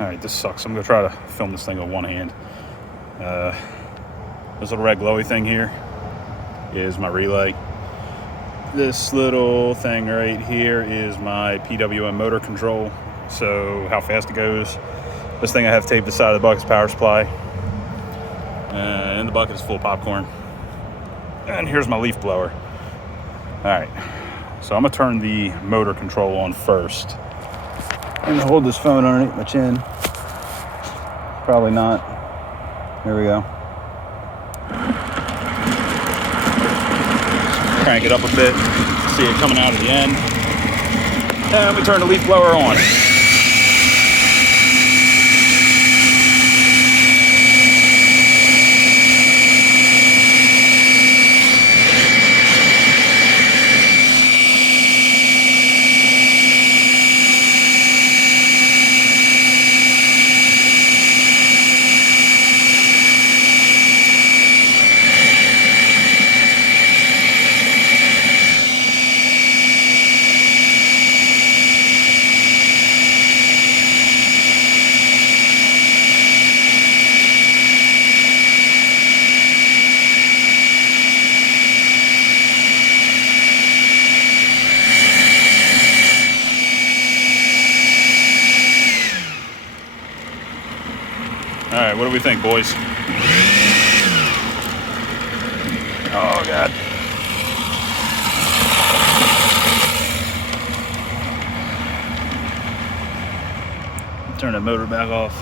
All right, this sucks. I'm gonna try to film this thing with one hand. This little red glowy thing here is my relay. This little thing right here is my PWM motor control, so how fast it goes. This thing I have taped to the side of the bucket's power supply. And the bucket is full of popcorn. And here's my leaf blower. All right, so I'm gonna turn the motor control on first. I'm gonna hold this phone underneath my chin. Probably not. Here we go. Crank it up a bit. See it coming out of the end. And we turn the leaf blower on. All right, what do we think, boys? Oh, God. Turn the motor back off.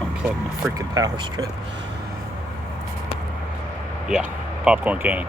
Unplug my freaking power strip. Yeah, popcorn cannon.